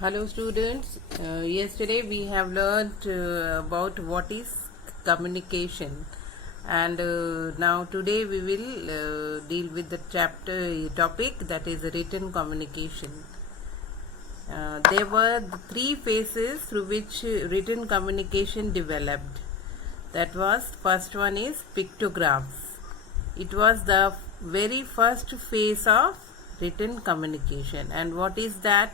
Hello students, yesterday we have learned about what is communication, and now today we will deal with the topic that is written communication. There were three phases through which written communication developed. That was, first one is pictographs. It was the very first phase of written communication. And what is that?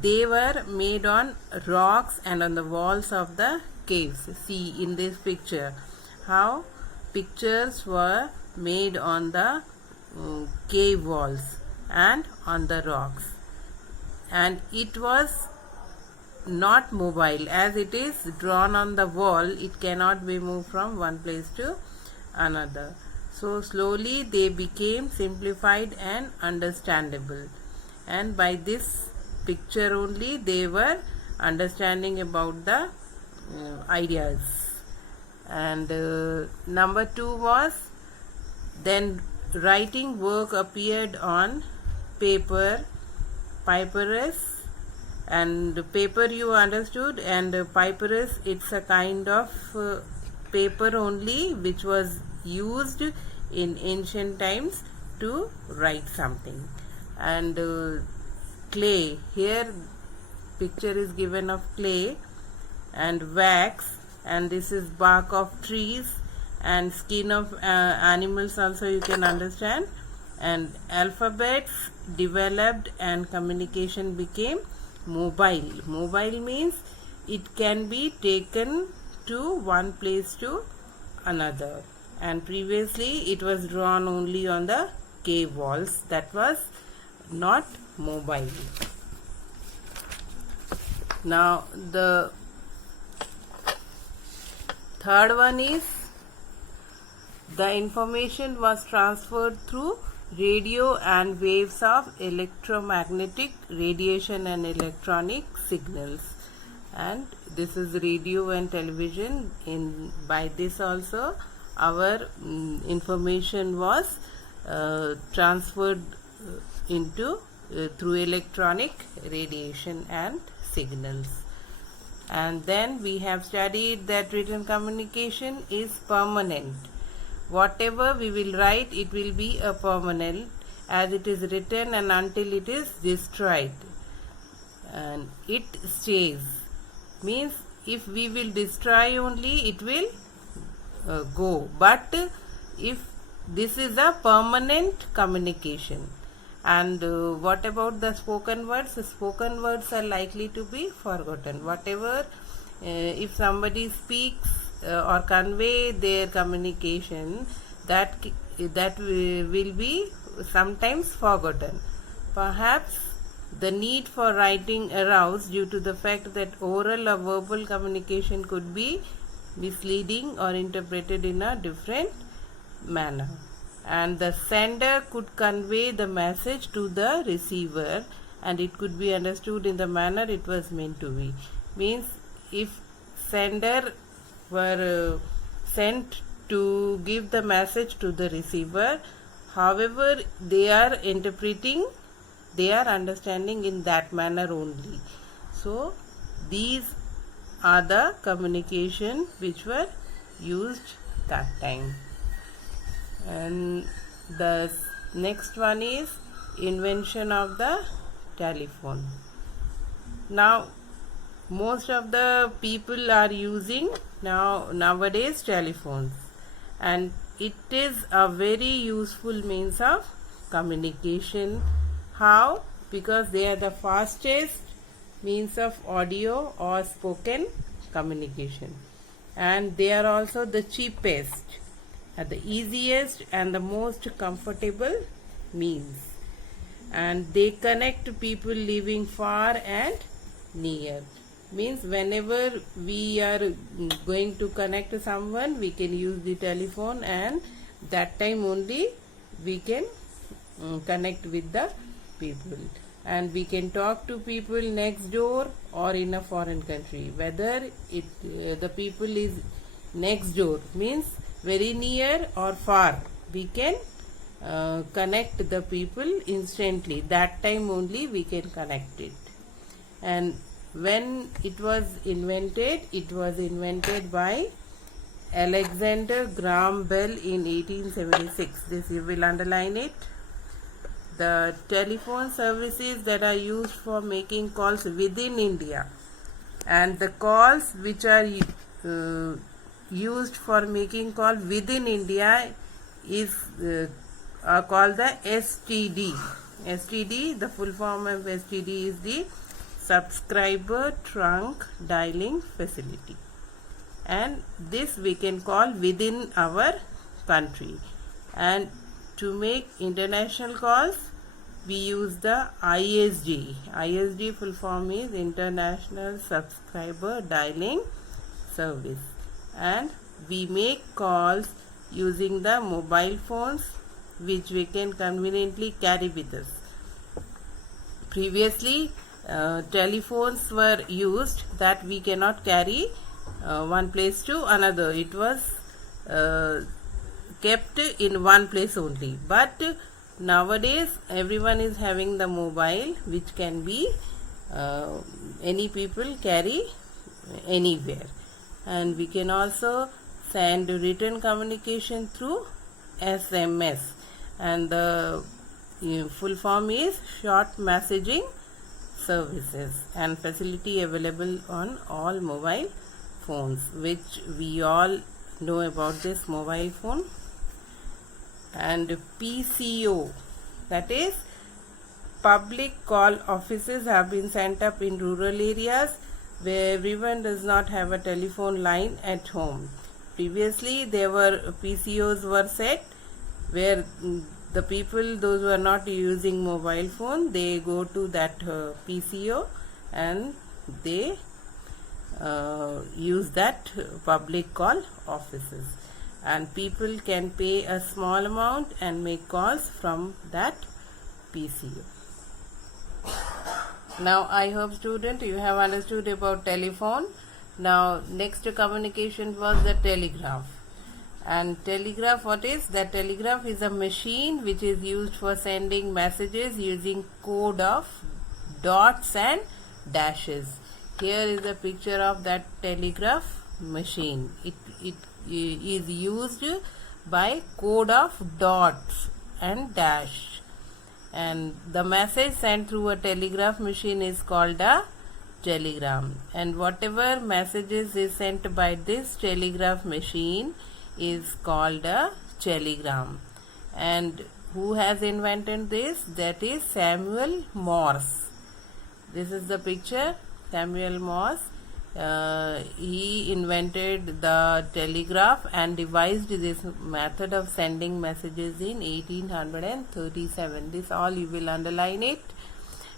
They were made on rocks and on the walls of the caves. See in this picture how pictures were made on the cave walls and on the rocks. And it was not mobile, as it is drawn on the wall. It cannot be moved from one place to another. So slowly they became simplified and understandable, and by this picture only they were understanding about the ideas. And number two was, then writing work appeared on paper, papyrus, and paper you understood, and papyrus, it's a kind of paper only which was used in ancient times to write something. And clay, here picture is given of clay and wax, and this is bark of trees and skin of animals also you can understand. And alphabets developed and communication became mobile. Mobile means it can be taken to one place to another, and previously it was drawn only on the cave walls. That was not mobile. Now the third one is, the information was transferred through radio and waves of electromagnetic radiation and electronic signals. And this is radio and television. By this also our information was transferred into through electronic radiation and signals. And then we have studied that written communication is permanent. Whatever we will write, it will be a permanent, as it is written and until it is destroyed, and it stays. Means if we will destroy only, it will go. But if this is a permanent communication. And what about the spoken words? The spoken words are likely to be forgotten. Whatever, if somebody speaks or convey their communication, that will be sometimes forgotten. Perhaps the need for writing arose due to the fact that oral or verbal communication could be misleading or interpreted in a different manner, and the sender could convey the message to the receiver, and it could be understood in the manner it was meant to be. Means if sender were sent to give the message to the receiver, however they are interpreting, they are understanding in that manner only. So these are the communication which were used that time. And the next one is invention of the telephone. Now most of the people are using nowadays telephones, and it is a very useful means of communication. How? Because they are the fastest means of audio or spoken communication, and they are also the cheapest, the easiest and the most comfortable means, and they connect people living far and near. Means whenever we are going to connect someone, we can use the telephone, and that time only we can connect with the people, and we can talk to people next door or in a foreign country. Whether the people is next door, means very near or far, we can connect the people instantly. That time only we can connect it. And when it was invented by Alexander Graham Bell in 1876. This you will underline it. The telephone services that are used for making calls within India and the calls which are used for making call within India is called the STD. STD, the full form of STD is the Subscriber Trunk Dialing Facility, and this we can call within our country. And to make international calls we use the ISD. ISD full form is International Subscriber Dialing Service, and we make calls using the mobile phones which we can conveniently carry with us. Previously telephones were used that we cannot carry one place to another. It was kept in one place only, but nowadays everyone is having the mobile which can be any people carry anywhere. And we can also send written communication through SMS, and the full form is Short Messaging Services, and facility available on all mobile phones, which we all know about this mobile phone. And PCO, that is public call offices, have been set up in rural areas where everyone does not have a telephone line at home. Previously there were PCOs were set where the people, those who are not using mobile phone, they go to that PCO and they use that public call offices, and people can pay a small amount and make calls from that PCO. Now I hope student you have understood about telephone. Now next communication was the telegraph. And telegraph, what is? The telegraph is a machine which is used for sending messages using code of dots and dashes. Here is a picture of that telegraph machine. It is used by code of dots and dash, and the message sent through a telegraph machine is called a telegram. And whatever messages is sent by this telegraph machine is called a telegram. And who has invented this? That is Samuel Morse. This is the picture. Samuel Morse, he invented the telegraph and devised this method of sending messages in 1837. This all you will underline it.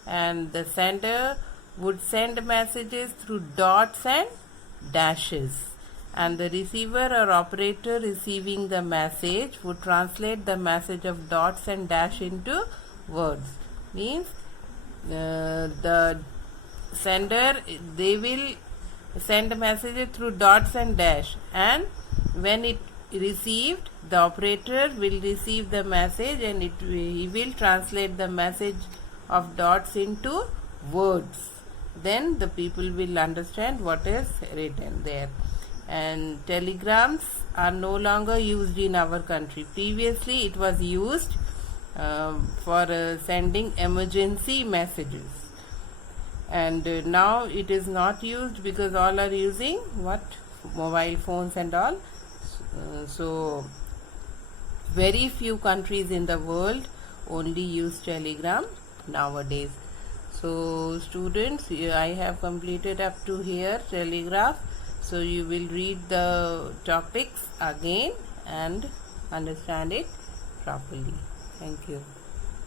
And the sender would send messages through dots and dashes, and the receiver or operator receiving the message would translate the message of dots and dash into words. Means the sender, they will send messages through dots and dash, and when it received, the operator will receive the message and he will translate the message of dots into words. Then the people will understand what is written there. And telegrams are no longer used in our country. Previously it was used for sending emergency messages, and now it is not used because all are using what? Mobile phones and all. So very few countries in the world only use telegram nowadays. So students, I have completed up to here telegraph. So you will read the topics again and understand it properly. Thank you.